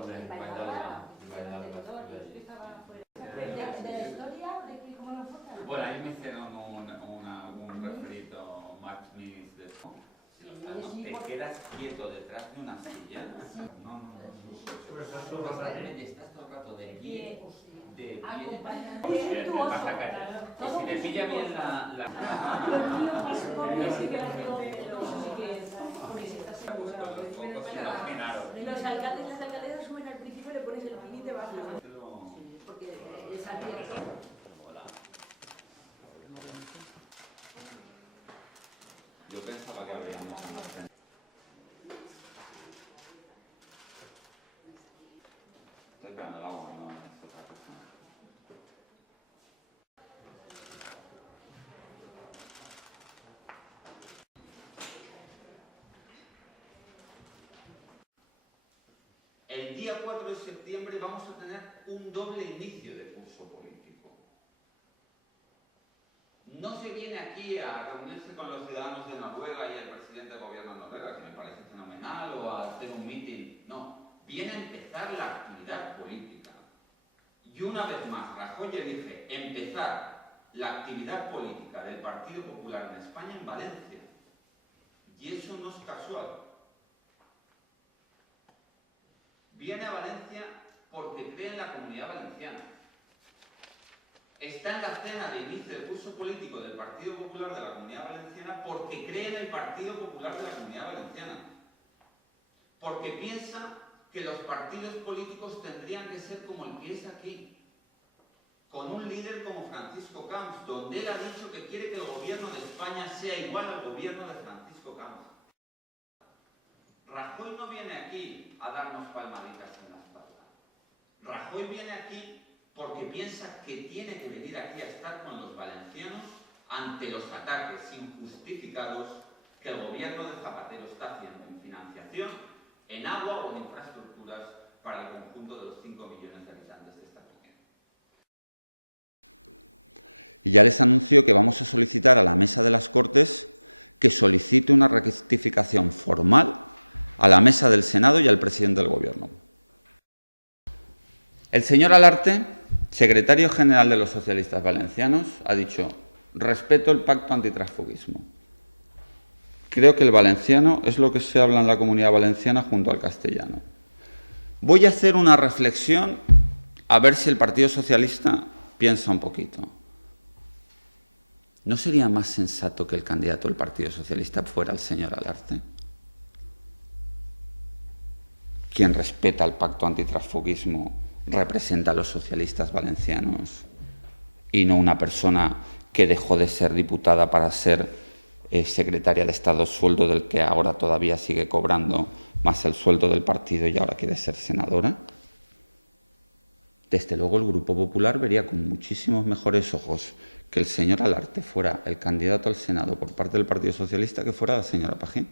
dónde? En Bailando. ¿De la historia? ¿De qué, cómo lo enfocan? Bueno, ahí me hicieron un referido March Minutes de te quedas quieto detrás de una silla. No. Estás todo el rato de pie. De pie. Si te pilla bien los alcaldes y las alcaldesas suben al principio, le pones el pin y te bajas. Porque es abierto. Yo pensaba que habría mucha más gente. Estoy esperando el agua, no es otra cosa. El día 4 de septiembre vamos a tener un doble inicio de curso político. No se viene aquí a reunirse con los ciudadanos de Noruega y el presidente del gobierno de Noruega, que me parece fenomenal, o a hacer un mitin. No, viene a empezar la actividad política. Y una vez más, Rajoy elige empezar la actividad política del Partido Popular en España en Valencia. Y eso no es casual. Viene a Valencia porque cree en la Comunidad Valenciana. Está en la cena de inicio del curso político del Partido Popular de la Comunidad Valenciana porque cree en el Partido Popular de la Comunidad Valenciana. Porque piensa que los partidos políticos tendrían que ser como el que es aquí, con un líder como Francisco Camps, donde él ha dicho que quiere que el gobierno de España sea igual al gobierno de Francisco Camps. Rajoy no viene aquí a darnos palmaditas en la espalda. Rajoy viene aquí porque piensa que tiene que venir aquí a estar con los valencianos ante los ataques injustificados que el gobierno de Zapatero está haciendo en financiación, en agua o en infraestructuras para el conjunto de los 5 millones de habitantes de esta comunidad. Y ya les anuncio que vamos a solicitar a la Mesa de las Cortes que solicite una rectificación formal a la Mesa del Senado y al presidente del Gobierno. El señor Alarte, secretario general de los socialistas valencianos, ha dicho: respeto el pacto antitransfugismo. Creo que el valenciano es lo que se habla en la Comunidad Valenciana junto al castellano. Voy a hacer una reflexión a ver si el Partido Socialista piensa un poquito. ¿No sería más sensato que el candidato del Partido Socialista fuera el señor Alarte, quien respeta el pacto antitransfugismo, representa a los socialistas valencianos, y no una persona que dejó de ser diputada para ser secretaria de Estado, sueldo del que ahora todavía sigue cobrando, más el sueldo del partido, y ahora quiere ser senadora? Desde luego el Grupo Popular vería con muchísimos mejores ojos que el señor Alarte fuera el candidato al Senado por parte del Partido Socialista que fuera la señora Pajín.